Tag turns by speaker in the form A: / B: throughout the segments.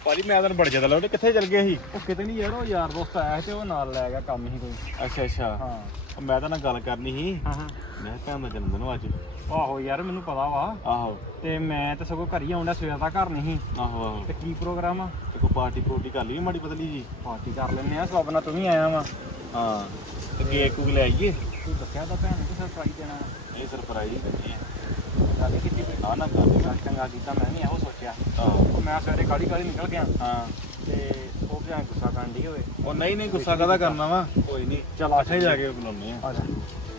A: ਭਾਜੀ ਮੈਂ ਤਾਂ ਬੜੇ ਜ਼ਿਆਦਾ ਲਾਉਂਦੇ ਕਿੱਥੇ ਚਲ ਗਏ ਸੀ?
B: ਉਹ ਕਿਤੇ ਨਹੀਂ ਯਾਰ, ਉਹ ਯਾਰ ਦੋਸਤ ਆਇਆ ਸੀ ਤੇ ਉਹ ਨਾਲ ਲੈ ਗਿਆ, ਕੰਮ ਹੀ ਕੋਈ।
A: ਅੱਛਾ
B: ਹਾਂ
A: ਉਹ ਮੈਂ ਤਾਂ ਨਾਲ ਗੱਲ ਕਰਨੀ ਸੀ।
B: ਹਾਂ
A: ਮੈਂ ਕਿਹਾ ਭੈਣ ਦਾ ਜਨਮ ਦਿਨ ਅੱਜ।
B: ਆਹੋ ਯਾਰ ਮੈਨੂੰ ਪਤਾ ਵਾ,
A: ਆਹੋ
B: ਤੇ ਮੈਂ ਤਾਂ ਸਗੋਂ ਘਰ ਹੀ ਆਉਂਦਾ, ਸਵੇਰ ਦਾ ਘਰ ਨਹੀਂ ਸੀ।
A: ਆਹੋ ਆਹੋ
B: ਤੇ ਕੀ ਪ੍ਰੋਗਰਾਮ ਆ?
A: ਤੇ ਕੋਈ ਪਾਰਟੀ ਪੂਰਟੀ ਕਰ ਲਈ ਮਾੜੀ ਪਤਲੀ ਜੀ?
B: ਪਾਰਟੀ ਕਰ ਲੈਂਦੇ ਆ, ਸਭ ਨਾਲ ਤੂੰ ਵੀ ਆਇਆ ਵਾ।
A: ਹਾਂ ਤੇ ਕੇਕ ਕੂਕ ਲੈ ਆਈਏ?
B: ਤੂੰ ਦੱਸਿਆ ਤਾਂ ਭੈਣ ਨੂੰ ਕਿ ਸਰਪ੍ਰਾਈਜ਼ ਦੇਣਾ।
A: ਇਹ ਸਰਪ੍ਰਾਈਜ਼ ਹੀ ਕਰਨੀ ਹੈ।
B: ਗੱਲ ਕੀਤੀ ਕੋਈ?
A: ਨਾ ਨਾ ਕਰ ਲਈ
B: ਚੱਲ ਚੰਗਾ ਕੀਤਾ, ਮੈਂ ਵੀ ਇਹੋ ਸੋਚਿਆ।
A: ਆਹੋ
B: ਉਹ ਮੈਂ ਸਵੇਰੇ ਕਾਹਲੀ ਨਿਕਲ ਗਿਆ
A: ਹਾਂ
B: ਤੇ ਉਹ ਭੈਣ ਗੁੱਸਾ ਕਰਨ ਡਈ ਹੋਵੇ।
A: ਉਹ ਨਹੀਂ ਗੁੱਸਾ ਕਾਹਦਾ ਕਰਨਾ ਵਾ, ਕੋਈ ਨਹੀਂ
B: ਚੱਲ ਆ
A: ਇੱਥੇ ਜਾ ਕੇ ਬੁਲਾਉਂਦੇ ਆ।
B: ਆ ਜਾ।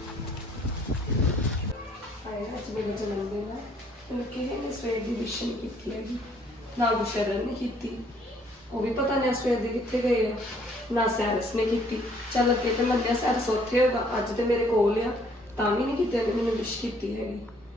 C: ਅੱਜ ਮੇਰਾ ਜਨਮ ਦਿਨ ਹੈ, ਮੈਨੂੰ ਕਿਸੇ ਨੇ ਸਵੇਰ ਦੀ ਵਿਸ਼ ਨਹੀਂ ਕੀਤੀ ਹੈਗੀ, ਨਾ ਗੁਸ਼ਰਨ ਨੇ ਕੀਤੀ, ਉਹ ਵੀ ਪਤਾ ਨਹੀਂ ਸਵੇਰ ਦੇ ਕਿੱਥੇ ਗਏ ਆ, ਨਾ ਸੈਰਸ ਨੇ ਕੀਤੀ। ਚੱਲ ਅੱਗੇ ਤੇ ਮੰਨਿਆ ਸੈਰਸ ਉੱਥੇ ਹੋਗਾ, ਅੱਜ ਤੇ ਮੇਰੇ ਕੋਲ ਆ, ਤਾਂ ਵੀ ਨਹੀਂ ਕੀਤੀ ਉਹਨੇ ਮੈਨੂੰ ਵਿਸ਼ ਕੀਤੀ ਹੈਗੀ।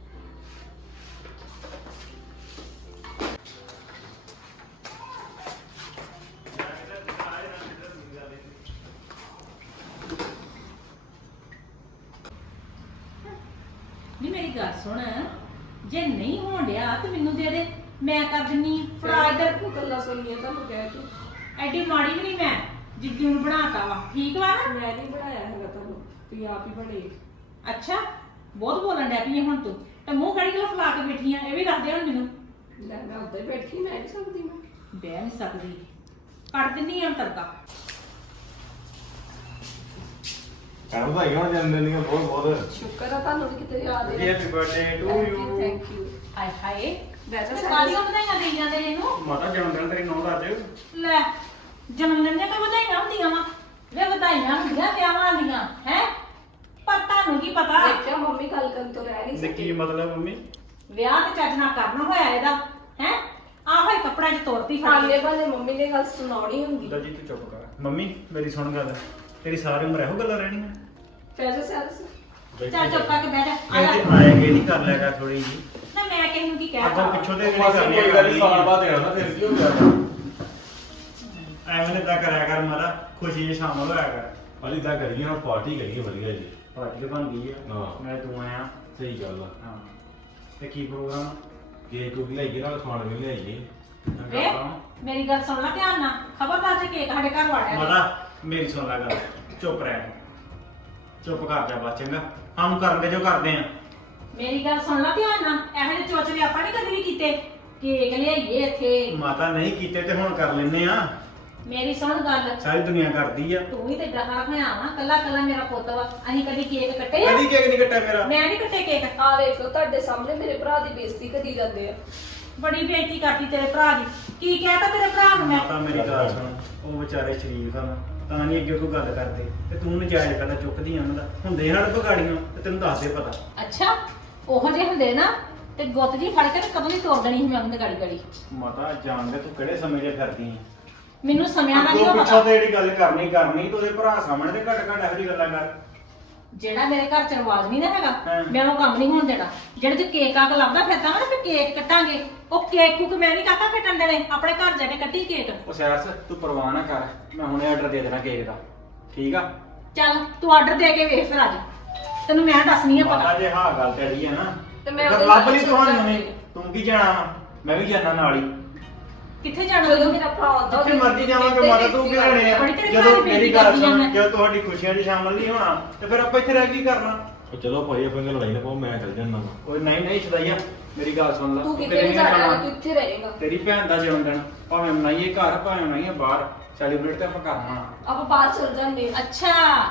D: ਨੀ ਮੇਰੀ ਗੱਲ ਸੁਣ, ਜੇ ਨਹੀਂ ਹੋਣ ਡਿਆ ਤੇ ਮੈਨੂੰ ਦੇ ਦੇ, ਮੈਂ ਕਰ ਦਿੰਨੀ ਫੜਾ ਇਧਰ।
C: ਕੋ ਗੱਲਾਂ ਸੁਣੀਆਂ ਤੁਹਾਨੂੰ ਕਹਿ ਕੇ,
D: ਐਡੀ ਮਾੜੀ ਵੀ ਨਹੀਂ ਮੈਂ, ਜਿੱਦੀ ਨੂੰ ਬਣਾਤਾ ਵਾ, ਠੀਕ ਵਾ ਨਾ?
C: ਮੈਂ ਨਹੀਂ ਬਣਾਇਆ ਹੈਗਾ ਤੁਹਾਨੂੰ, ਤੁਸੀਂ ਆਪ ਹੀ ਬਣੇ।
D: ਅੱਛਾ, ਬਹੁਤ ਬੋਲਣ ਡੈ ਪਈ ਆਂ ਹੁਣ ਤੂੰ, ਤੇ ਮੂੰਹ ਕੜੀ ਕਿਉਂ ਫਲਾ ਕੇ ਬੈਠੀ ਆ? ਇਹ ਵੀ ਦੱਸ ਦੇ ਹੁਣ ਮੈਨੂੰ।
C: ਲੈ ਮੈਂ ਉੱਧਰ ਹੀ ਬੈਠੀ, ਮੈਂ ਨਹੀਂ ਸਕਦੀ, ਮੈਂ
D: ਬਹਿ ਨਹੀਂ ਸਕਦੀ, ਕੱਢ ਦਿੰਨੀ ਆ ਤੜਕਾ।
A: ਕਹਿਣ ਵਧਾਈਆਂ ਹੋਣ ਜਨਮ ਦਿਨ ਦੀਆਂ ਬਹੁਤ ਬਹੁਤ।
C: ਸ਼ੁਕਰ ਆ ਤੁਹਾਨੂੰ ਵੀ ਕਿਤੇ ਯਾਦ ਹੈ।
B: Happy birthday to you.
C: Thank you.
D: ਹਾਏ ਹਾਏ,
C: ਵੈਸੇ
D: ਕਾਲੀਆਂ ਵਧਾਈਆਂ ਦੇਈ ਜਾਂਦੇ ਨੇ ਇਹਨੂੰ।
B: ਮਾਤਾ ਜਨਮ ਦਿਨ ਤੇਰੀ ਨੌਂ ਦਾ ਅੱਜ।
D: ਲੈ, ਜਨਮ ਦਿਨ ਦੀਆਂ ਤਾਂ ਵਧਾਈਆਂ ਹੁੰਦੀਆਂ ਵਾ, ਵੇ ਵਧਾਈਆਂ ਹੁੰਦੀਆਂ ਵਿਆਹਾਂ ਦੀਆਂ, ਹੈ? ਪਰ ਤੁਹਾਨੂੰ ਕੀ ਪਤਾ,
C: ਦੇਖਿਆ ਮੰਮੀ ਗੱਲ ਕਰਨ ਤੋਂ ਰਹਿ ਨਹੀਂ
B: ਕੀ
C: ਸਕੀ।
B: ਮਤਲਬ ਮੰਮੀ?
D: ਵਿਆਹ ਤੇ ਚੱਜ ਨਾਲ ਕਰਨਾ ਹੋਇਆ ਇਹਦਾ, ਹੈ? ਆਹੋ ਹੀ ਕੱਪੜਾ ਚ ਤੋਰਤੀ ਫੜ
C: ਹਾਲੇ
D: ਕੇ।
C: ਬਾਲੇ ਮੰਮੀ ਨੇ ਗੱਲ ਸੁਣਾਉਣੀ ਹੁੰਦੀ।
B: ਜੀ ਤੂੰ ਚੁੱਪ ਕਰ। ਮੰਮੀ ਮੇਰੀ ਸੁਣ ਗੱਲ, ਤੇਰੀ ਸਾਰੀ ਉਮਰ ਇਹੋ ਗੱਲਾਂ ਰਹਿਣੀਆਂ।
C: ਫੈਜ਼ਲ ਸੈਰਸ
D: ਚੱਲ ਚੁੱਪ ਕਰਕੇ ਬਹਿ ਜਾ, ਆ
B: ਕਹਿੰਦੇ
D: ਜਾ।
B: ਆਏਗੇ ਨਹੀਂ ਕਰ ਲਿਆ ਕਰ ਥੋੜੀ ਜੀ।
D: ਨਾ ਮੈਂ ਕਿਸੇ ਨੂੰ ਕੀ ਕਹਿ
B: ਅੱਗੋਂ
D: ਤਾ?
B: ਪਿੱਛੋਂ ਤੇ
A: ਕੋਈ ਗੱਲ ਨੀ, ਸਾਲ ਬਾਅਦ ਦੇਣਾ ਨਾ, ਫਿਰ ਕੀ ਹੋ ਗਿਆ?
B: ਐਵੇਂ ਇਦਾਂ ਕਰਿਆ ਕਰ ਮਾਰਾ, ਖੁਸ਼ੀ 'ਚ ਸ਼ਾਮਲ ਹੋਇਆ ਕਰ।
A: ਭਾਜੀ ਤਾਂ ਕਰੀਏ ਹੁਣ, ਪਾਰਟੀ ਕਰੀਏ ਵਧੀਆ ਜੀ।
B: ਪਾਰਟੀ ਤੇ ਬਣ ਗਈ ਆ।
A: ਹਾਂ।
B: ਮੈਂ ਤੂੰ ਆਇਆ।
A: ਸਹੀ ਗੱਲ ਆ।
B: ਹਾਂ ਤੇ ਕੀ ਪ੍ਰੋਗਰਾਮ?
A: ਕੇਕ ਕੂਕ ਲਿਆਈਏ ਨਾਲ ਖਾਣ ਵੀ ਲਿਆਈਏ।
D: ਵੇ ਮੇਰੀ ਗੱਲ ਸੁਣ ਲੈ ਧਿਆਨ ਨਾਲ, ਖਬਰਦਾਰ ਜੇ ਕੇਕ ਸਾਡੇ ਘਰ ਵਾੜਿਆ।
B: ਮਾਤਾ ਮੇਰੀ ਸੁਣ ਲੈ ਗੱਲ, ਚੁੱਪ ਰਹਿ, ਚੁੱਪ ਕਰ ਜਾ ਬਸ, ਚੰਗਾ? ਹਮ ਕਰਦੇ ਜੋ ਕਰਦੇ ਆ।
D: ਮੇਰੀ ਗੱਲ ਸੁਣ ਲੈ ਧਿਆਨ ਨਾਲ, ਇਹੋ ਜਿਹੇ ਚੋਚਲੇ ਆਪਾਂ ਨੀ ਕਦੇ ਵੀ ਕੀਤੇ, ਕੇਕ ਲਿਆਈਏ ਇੱਥੇ।
B: ਮਾਤਾ ਨਹੀਂ ਕੀਤੇ ਤੇ ਹੁਣ ਕਰ ਲੈਨੇ ਆ,
D: ਮੇਰੀ ਸੁਣ ਗੱਲ,
B: ਸਾਰੀ ਦੁਨੀਆ ਕਰਦੀ ਆ।
D: ਤੂੰ ਵੀ ਤੇ ਡਰਾ ਹੋਇਆ ਵਾ, ਕੱਲਾ ਕੱਲਾ ਮੇਰਾ ਪੁੱਤ ਵਾ, ਅਸੀਂ ਕਦੀ ਕੇਕ ਕੱਟੇ ਆ?
B: ਕਦੀ ਕੇਕ ਨਹੀਂ ਕੱਟਿਆ ਮੇਰਾ।
D: ਮੈਂ ਨਹੀਂ ਕੱਟੇ ਕੇਕ।
C: ਆ ਵੇਖੋ ਤੁਹਾਡੇ ਸਾਹਮਣੇ ਮੇਰੇ ਭਰਾ ਦੀ ਬੇਇੱਜ਼ਤੀ ਕਰੀ ਜਾਂਦੇ ਆ।
D: ਬੜੀ ਬੇਇੱਜ਼ਤੀ ਕਰਤੀ ਤੇਰੇ ਭਰਾ ਦੀ। ਕੀ ਕਹਿਤਾ ਤੇਰੇ ਭਰਾ ਨੂੰ ਮੈਂ?
B: ਮਾਤਾ ਮੇਰੀ ਗੱਲ ਸੁਣ, ਉਹ ਵਿਚਾਰੇ ਸ਼ਰੀਫ ਹਨ, ਤਾਂ ਨਹੀਂ ਅੱਗੇ ਕੋਈ ਗੱਲ ਕਰਦੇ, ਤੇ ਤੂੰ ਨਜਾਇਜ਼ ਕਰਦਾ ਚੁੱਕਦੀ ਆ ਉਹਨਾਂ ਦਾ। ਹੁੰਦੇ ਹੜ ਬਗਾੜੀਆਂ ਤੇ ਤੈਨੂੰ ਦੱਸ ਦੇ ਪਤਾ।
D: ਅੱਛਾ, ਉਹੋ ਜਿਹੇ ਹੁੰਦੇ ਨਾ ਤੇ ਗੁੱਤ ਜੀ ਫੜ ਕੇ ਤੇ ਕਦੋਂ ਨਹੀਂ ਤੋੜ ਦੇਣੀ ਸੀ ਮੈਂ ਉਹਨੇ ਗਾੜੀ ਗਾੜੀ।
B: ਮਾਤਾ ਜਾਣਦੇ ਤੂੰ ਕਿਹੜੇ ਸਮੇਂ 'ਚ ਫਿਰਦੀ ਆ।
D: ਮੈਨੂੰ ਸਮਿਆਂ ਦਾ ਨਹੀਂ
B: ਅੱਗੋਂ
D: ਪਤਾ।
B: ਪਿੱਛੋਂ ਤੇ ਜਿਹੜੀ ਗੱਲ ਕਰਨੀ ਤੂੰ ਉਹਦੇ ਭਰਾ ਸਾਹਮਣੇ ਤੇ ਘੱਟ ਘੱਟ ਇਹੋ ਜਿਹੀ ਗੱਲਾਂ ਕਰ।
D: ਜਿਹੜਾ ਮੇਰੇ ਘਰ ਚ ਰਿਵਾਜ ਨਹੀਂ ਨਾ ਹੈਗਾ,
B: ਹਾਂ।
D: ਮੈਂ ਉਹ ਕੰਮ ਨਹੀਂ ਹੋਣ ਦੇਣਾ। ਜਿਹੜੇ ਤੂੰ ਕੇਕ ਆਕ ਲੱਭਦਾ ਫਿਰਦਾ ਵਾ ਨਾ ਵੀ ਕੇਕ ਕੱਟਾਂਗੇ, ਉਹ ਕੇਕ ਕੁਕ ਮੈਂ ਨਹੀਂ ਕਾਕਾ ਕੱਟਣ ਦੇਣੇ, ਆਪਣੇ ਘਰ ਜਾ ਕੇ ਕੱਟੀ ਕੇਕ।
B: ਉਹ ਸੈਰਸ ਤੂੰ ਪਰਵਾਹ ਨਾ ਕਰ, ਮੈਂ ਹੁਣੇ ਆਰਡਰ ਦੇ ਦੇਣਾ ਕੇਕ ਦਾ, ਠੀਕ ਆ?
D: ਚੱਲ ਤੂੰ ਆਰਡਰ ਦੇ ਕੇ ਵੇਖ ਫਿਰ ਅੱਜ, ਤੈਨੂੰ ਮੈਂ ਦੱਸਣੀ ਆ ਪਤਾ।
B: ਮਾਤਾ ਜੇ ਹਾਂ ਗੱਲ ਤੇਰੀ ਹੈ ਨਾ
C: ਤੇ ਮੈਂ
B: ਤਾਂ
C: ਉਹਦੇ
B: ਲੱਭ
C: ਨਾਲ
B: ਲਈ ਤੁਹਾਨੂੰ
C: ਚੱਲ
B: ਨਵੀਂ। ਤੂੰ ਕੀ ਜਾਣਾ ਵਾ, ਮੈਂ ਵੀ ਜਾਣਾ ਨਾਲ ਹੀ।
D: ਕਿੱਥੇ ਜਾਣਾ
C: ਜਦੋਂ
D: ਤੂੰ?
C: ਮੇਰਾ ਭਰਾ ਆਉਂਦਾ
B: ਜਿੱਥੇ ਮਰਜ਼ੀ ਜਾਵਾਂਗੇ ਮਾਤਾ, ਤੂੰ ਕੀ ਲੈਣੇ ਆ?
D: ਬੜੀ ਤੇਰੀ
B: ਜਦੋਂ
D: ਭਰਾ ਦੀ
B: ਮੇਰੀ
D: ਬੇਇੱਜ਼ਤੀ
B: ਗੱਲ
D: ਕਰਦੀ ਆ
B: ਸੁਣ,
D: ਮੈਂ।
B: ਜਦੋਂ ਤੁਹਾਡੀ ਖੁਸ਼ੀਆਂ 'ਚ ਸ਼ਾਮਲ ਨਹੀਂ ਹੋਣਾ ਤੇ ਫਿਰ ਆਪਾਂ ਇੱਥੇ ਰਹਿ ਕੀ ਕਰਨਾ?
A: ਉਹ ਚਲੋ ਭਾਈ ਆਪਾਂ ਲੜਾਈ ਨਾ ਪਾਓ, ਮੈਂ ਚੱਲ ਜਾਣਾ ਵਾ।
B: ਓਏ ਨਹੀਂ ਛਦਾਈਆ, ਮੇਰੀ ਗੱਲ ਸੁਣ ਲੈ।
C: ਤੂੰ ਕਿਤੇ
B: ਤੇਰੇ
C: ਨਹੀਂ
B: ਨਾਲ
C: ਜਾਣਾ,
B: ਜਾਣਾ।
C: ਤੂੰ ਇੱਥੇ ਰਹੇਗਾ।
B: ਤੇਰੀ ਭੈਣ ਦਾ ਜਨਮ ਦਿਨ ਭਾਵੇਂ ਮਨਾਈਏ ਘਰ, ਭਾਵੇਂ ਮਨਾਈਏ ਬਾਹਰ, ਸੈਲੀਬ੍ਰੇਟ ਤੇ ਆਪਾਂ ਕਰਨਾ।
C: ਆਪਾਂ ਬਾਹਰ ਚਲ ਜਾਂਦੇ ਆ।
D: ਅੱਛਾ,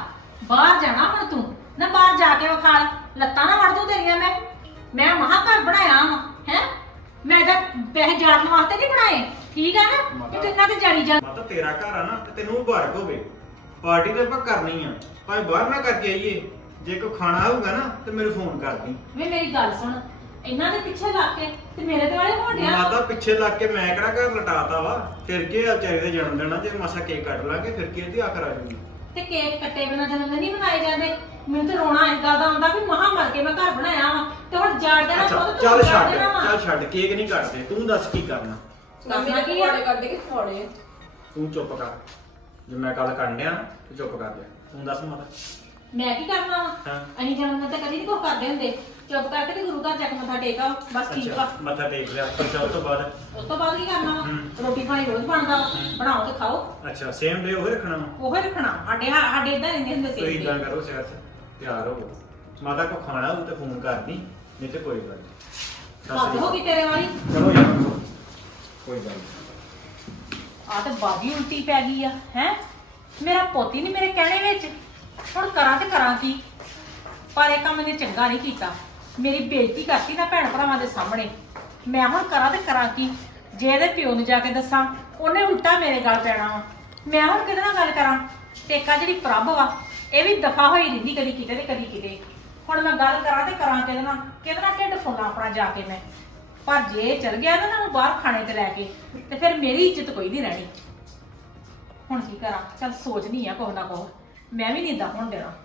D: ਬਾਹਰ ਜਾਣਾ ਹੁਣ ਤੂੰ? ਨਾ ਬਾਹਰ ਜਾ ਕੇ ਵਿਖਾ, ਲੱਤਾਂ ਨਾ ਵੜ ਦੂੰ ਤੇਰੀਆਂ ਮੈਂ ਮਹਾ ਘਰ ਬਣਾਇਆ ਵਾ, ਹੈ? ਮੈਂ ਤਾਂ ਪੈਸੇ ਜਾਣ ਵਾਸਤੇ ਨਹੀਂ ਬਣਾਏ, ਠੀਕ ਆ ਨਾ? ਕਿ ਕਿੰਨਾ ਤੇ ਜਾਣੀ ਜਾ।
B: ਮਾਤਾ ਤੇਰਾ ਘਰ ਆ ਨਾ ਤੇ ਤੈਨੂੰ ਮੁਬਾਰਕ ਹੋਵੇ। ਪਾਰਟੀ ਤਾਂ ਆਪਾਂ ਕਰਨੀ ਆ, ਭਾਵੇਂ ਬਾਹਰ ਨਾ ਕਰਕੇ ਆਈਏ। ਜੇ ਕੋਈ ਖਾਣਾ ਹੋਊਗਾ ਨਾ ਤੇ ਮੈਨੂੰ ਫੋਨ ਕਰਦੀ।
D: ਵੇ ਮੇਰੀ ਗੱਲ ਸੁਣ, ਇਹਨਾਂ ਦੇ ਪਿੱਛੇ ਲੱਗ ਕੇ ਤੇ ਮੇਰੇ ਤੇ ਵਾਲੇ ਹੋਣ ਡਿਆ।
B: ਮਾਤਾ ਪਿੱਛੇ ਲੱਗ ਕੇ ਮੈਂ ਕਿਹੜਾ ਘਰ ਲਟਾਤਾ ਵਾ? ਫਿਰ ਕੀ ਆ, ਚਾਹੇ ਦੇ ਜਨਮ ਦਿਨ ਆ, ਜੇ ਮਾਸਾ ਕੇਕ ਕੱਟ ਲਾਂਗੇ ਫਿਰ ਕੀ ਇਹਦੀ ਆਖਰ ਆ ਜੂਗੀ।
D: ਤੇ ਕੇਕ ਕੱਟੇ ਬਿਨਾਂ ਜਨਮ ਦਿਨ ਨਹੀਂ ਮਨਾਏ ਜਾਂਦੇ। ਮੈਨੂੰ ਤਾਂ ਰੋਣਾ ਇਸ ਗੱਲ ਦਾ ਆਉਂਦਾ ਵੀ ਮਹਾ ਮਰ ਕੇ ਮੈਂ ਘਰ ਬਣਾਇਆ ਵਾ ਤੇ ਹੁਣ ਜਾੜ ਦੇਣਾ
B: ਅੱਛਾ
D: ਉਹ
B: ਚੱਲ
D: ਤੂੰ ਜਾੜ
B: ਛੱਡ,
D: ਦੇਣਾ ਵਾ।
B: ਚੱਲ ਛੱਡ, ਕੇਕ ਨਹੀਂ ਕੱਟਦੇ, ਤੂੰ ਦੱਸ ਕੀ ਕਰਨਾ?
C: ਮੰਮੀ ਨੇ
D: ਕੀ ਆ?
C: ਪਕੌੜੇ ਕੱਢ ਕੇ ਖਵਾਉਣੇ ਆ।
B: ਤੂੰ ਚੁੱਪ ਕਰ, ਜੇ ਮੈਂ ਗੱਲ ਕਰਨ ਡਿਆ ਨਾ ਤੇ ਚੁੱਪ ਕਰ ਜਾ। ਤੂੰ ਦੱਸ ਮਾਤਾ।
D: ਮੈਂ ਕੀ ਕਰਨਾ ਵਾ?
B: ਹਾਂ।
D: ਅਸੀਂ ਜਨਮ ਦਿਨ ਤੇ ਕਦੀ ਨਹੀਂ ਕੁਝ ਕਰਦੇ ਹੁੰਦੇ। ਚੁੱਪ ਕਰਕੇ ਤੇ ਗੁਰੂ ਘਰ ਜਾ ਕੇ ਮੱਥਾ ਟੇਕ ਆਓ ਬਸ ਠੀਕ ਵਾ।
B: ਮੱਥਾ ਟੇਕ ਲਿਆ ਫਿਰ ਉਸ ਤੋਂ ਬਾਅਦ
D: ਉਸ ਤੋਂ ਬਾਅਦ ਕੀ ਕਰਨਾ ਵਾ?
B: ਹੂੰ।
D: ਰੋਟੀ ਪਾਣੀ ਰੋਜ਼ ਬਣਦਾ ਵਾ, ਬਣਾਓ ਤੇ ਖਾਓ।
B: ਅੱਛਾ ਸੇਮ ਡੇ ਉਹ ਰੱਖਣਾ ਵਾ।
D: ਉਹ ਰੱਖਣਾ ਸਾਡੇ ਇਦਾਂ ਰਹਿੰਦੇ ਹੁੰਦੇ
B: ਤੁਸੀਂ
D: ਸੀ।
B: ਇਦਾਂ ਕਰੋ ਸ਼ਹਿਰ 'ਚ ਤਿਆਰ ਹੋਵੋ, ਮਾਤਾ ਕੋ ਖਾਣਾ ਉਹ ਤੇ ਫੋਨ ਕਰਦੀ, ਨਹੀਂ ਤੇ ਕੋਈ ਗੱਲ ਨਹੀਂ। ਸਤਿ
D: ਹੱਦ
B: ਸ਼੍ਰੀ
D: ਹੋ
B: ਅਕਾਲ।
D: ਗਈ ਤੇਰੇ ਵਾਲੀ।
B: ਚਲੋ ਯਾਰ ਕੋਈ ਗੱਲ ਨਹੀਂ।
D: ਆ ਤੇ ਬਾਗੀ ਉਲਟੀ ਪੈ ਗਈ ਆ ਹੈ। ਮੇਰਾ ਪੋਤੀ ਨਹੀਂ ਮੇਰੇ ਕਹਿਣੇ ਵਿੱਚ, ਹੁਣ ਕਰਾਂ ਤੇ ਕਰਾਂ ਕੀ? ਪਰ ਇਹ ਕੰਮ ਇਹਨੇ ਚੰਗਾ ਨਹੀਂ ਕੀਤਾ, ਮੇਰੀ ਬੇਇੱਜ਼ਤੀ ਕਰਤੀ ਨਾ ਭੈਣ ਭਰਾਵਾਂ ਦੇ ਸਾਹਮਣੇ। ਮੈਂ ਹੁਣ ਕਰਾਂ ਤੇ ਕਰਾਂ ਕੀ? ਜੇ ਇਹਦੇ ਪਿਓ ਨੂੰ ਜਾ ਕੇ ਦੱਸਾਂ ਉਹਨੇ ਉਲਟਾ ਮੇਰੇ ਗਲ ਪੈਣਾ ਵਾ। ਮੈਂ ਹੁਣ ਕਿਹਦੇ ਨਾਲ ਗੱਲ ਕਰਾਂ? ਟੇਕਾ ਜਿਹੜੀ ਪ੍ਰਭ ਵਾ ਇਹ ਵੀ ਦਫਾ ਹੋਈ ਰਹਿੰਦੀ ਕਦੀ ਕਿਤੇ ਤੇ ਕਦੀ ਕਿਤੇ। ਹੁਣ ਮੈਂ ਗੱਲ ਕਰਾਂ ਤੇ ਕਰਾਂ ਕਿਹਦੇ ਨਾਲ ਢਿੱਡ ਫੁੱਲਾਂ ਆਪਣਾ ਜਾ ਕੇ ਮੈਂ। ਪਰ ਜੇ ਚਲ ਗਿਆ ਨਾ ਉਹਨੂੰ ਬਾਹਰ ਖਾਣੇ ਤੇ ਲੈ ਕੇ ਤੇ ਫਿਰ ਮੇਰੀ ਇੱਜ਼ਤ ਕੋਈ ਨਹੀਂ ਰਹਿਣੀ। ਹੁਣ ਕੀ ਕਰਾਂ? ਚੱਲ ਸੋਚਣੀ ਆ ਕੁਛ ਨਾ ਕੁਛ, ਮੈਂ ਵੀ ਨਹੀਂ ਏਦਾਂ ਹੋਣ ਦੇਣਾ।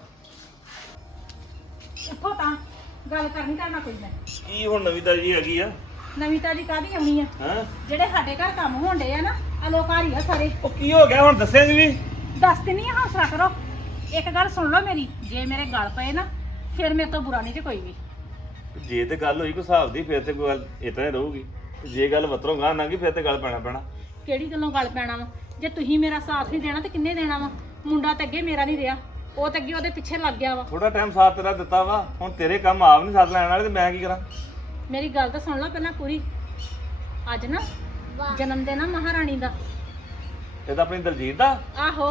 D: ਉੱਠੋ ਤਾਂ ਗੱਲ ਕਰਨੀ ਕਰਨਾ ਕੋਈ ਮੈਂ।
A: ਕੀ ਹੁਣ ਨਵੀਂ ਤਾਜੀ ਹੈਗੀ ਆ?
D: ਨਵੀਂ ਤਾਜੀ ਕਾਹਦੀ ਆਉਣੀ ਆ?
A: ਹਾਂ
D: ਜਿਹੜੇ ਸਾਡੇ ਘਰ ਕੰਮ ਹੋਣਦੇ ਆ ਨਾ ਅਲੋਕਾਰੀ ਆ ਸਾਰੇ।
A: ਉਹ ਕੀ ਹੋ ਗਿਆ ਹੁਣ ਦੱਸਿਆ ਜੀ ਵੀ?
D: ਦੱਸ ਤੇ ਨਹੀਂ ਹੌਸਲਾ ਕਰੋ। ਇੱਕ ਗੱਲ ਸੁਣ ਲਓ ਮੇਰੀ, ਜੇ ਮੇਰੇ ਗਲ ਪਏ ਨਾ ਫਿਰ ਮੇਰੇ ਤੋਂ ਬੁਰਾ ਨਹੀਂ ਤੇ ਕੋਈ ਵੀ।
A: ਜੇ ਤੇ ਗੱਲ ਹੋਈ ਕੋਈ ਹਿਸਾਬ ਦੀ ਫਿਰ ਤੇ ਕੋਈ ਗੱਲ ਇਤਨਾ ਹੀ ਰਹੂਗੀ, ਤੇ ਜੇ ਗੱਲ ਵਤਰੋਂ ਨਾ ਗਈ ਫਿਰ ਤੇ ਗੱਲ ਪੈਣਾ।
D: ਕਿਹੜੀ ਗੱਲੋਂ ਗੱਲ ਪੈਣਾ ਵਾ? ਜੇ ਤੁਸੀਂ ਮੇਰਾ ਸਾਥ ਨਹੀਂ ਦੇਣਾ ਤੇ ਕਿੰਨੇ ਦੇਣਾ ਵਾ? ਮੁੰਡਾ ਤਾਂ ਅੱਗੇ ਮੇਰਾ ਨਹੀਂ ਰਿਹਾ, ਉਹ ਤਾਂ ਅੱਗੇ ਉਹਦੇ ਪਿੱਛੇ ਲੱਗ ਗਿਆ ਵਾ।
A: ਥੋੜਾ ਟਾਈਮ ਸਾਥ ਤੇਰਾ ਦਿੱਤਾ ਵਾ, ਹੁਣ ਤੇਰੇ ਕੰਮ ਆਪ ਨਹੀਂ ਸਾਥ ਲੈਣ ਵਾਲੇ ਤੇ ਮੈਂ ਕੀ ਕਰਾਂ?
D: ਮੇਰੀ ਗੱਲ ਤਾਂ ਸੁਣ ਲਓ ਪਹਿਲਾਂ ਪੂਰੀ। ਅੱਜ ਨਾ ਜਨਮ ਦਿਨ ਆ ਮਹਾਰਾਣੀ ਦਾ।
A: ਇਹਦਾ ਆਪਣੀ ਦਲਜੀਤ ਦਾ
D: ਆਹੋ।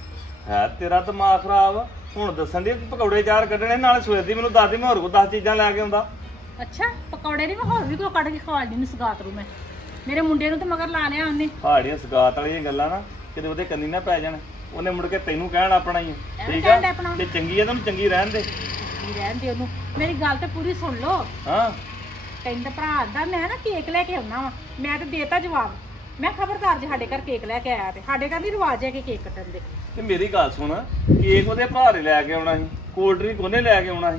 A: ਹੈ ਤੇਰਾ ਦਿਮਾਗ ਖਰਾਬ ਆ। ਹੁਣ ਦੱਸਣ ਦੀ ਪਕੌੜੇ ਚਾਰ ਕੱਢਣੇ, ਨਾਲੇ ਸਵੇਰ ਦੀ ਮੈਨੂੰ ਦੱਸਦੀ ਮੈਂ ਹੋਰ ਕੋ 10 ਚੀਜ਼ਾਂ ਲੈ ਕੇ ਆਉਂਦਾ।
D: ਅੱਛਾ ਪਕੌੜੇ ਨਹੀਂ, ਮੈਂ ਹੋਰ ਵੀ ਕੋਈ ਕੱਢ ਕੇ ਖਵਾ ਲਈ ਸਗਾਤ ਨੂੰ। ਮੈਂ ਮੇਰੇ ਮੁੰਡੇ ਨੂੰ ਤੇ ਮਗਰ ਲਾ ਲਿਆ ਉਹਨੇ।
A: ਪਹਾੜੀਆਂ ਸਗਾਤ ਵਾਲੀਆਂ ਗੱਲਾਂ ਨਾ ਕਿਤੇ ਉਹਦੇ ਕੰਨੀ ਨਾ ਪੈ ਜਾਣ, ਉਹਨੇ ਮੁੜ ਕੇ ਤੈਨੂੰ ਕਹਿਣ ਆਪਣਾ ਹੀ ਆ।
D: ਐਵੇਂ
A: ਠੀਕ
D: ਕਹਿਣ
A: ਆ?
D: ਡੈ ਆਪਣਾ।
A: ਜੇ ਚੰਗੀ ਆ ਤੈਨੂੰ ਚੰਗੀ ਰਹਿਣ ਦੇ।
D: ਕੀ ਰਹਿਣ ਦੇ ਉਹਨੂੰ। ਮੇਰੀ ਗੱਲ ਤੇ ਪੂਰੀ ਸੁਣ ਲਓ।
A: ਹਾਂ
D: ਕਹਿੰਦਾ ਭਰਾ ਦਾ ਮੈਂ ਨਾ ਕੇਕ ਲੈ ਕੇ ਆਉਣਾ ਵਾ। ਮੈਂ ਤੇ ਦੇਤਾ ਜਵਾਬ, ਮੈਂ ਖਬਰਦਾਰ ਜੇ ਸਾਡੇ ਘਰ ਕੇਕ ਲੈ ਕੇ ਆਇਆ ਤੇ ਸਾਡੇ ਘਰ ਦੀ ਰਿਵਾਜ ਹੈ ਕਿ ਕੇਕ ਕੱਟਣ ਦੇ।
A: ਤੇ ਮੇਰੀ ਗੱਲ ਸੁਣ, ਕੇਕ ਉਹਦੇ ਭਰਾ ਨੇ ਲੈ ਕੇ ਆਉਣਾ ਸੀ, ਕੋਲਡ ਡਰਿੰਕ ਉਹਨੇ ਲੈ ਕੇ ਆਉਣਾ ਸੀ,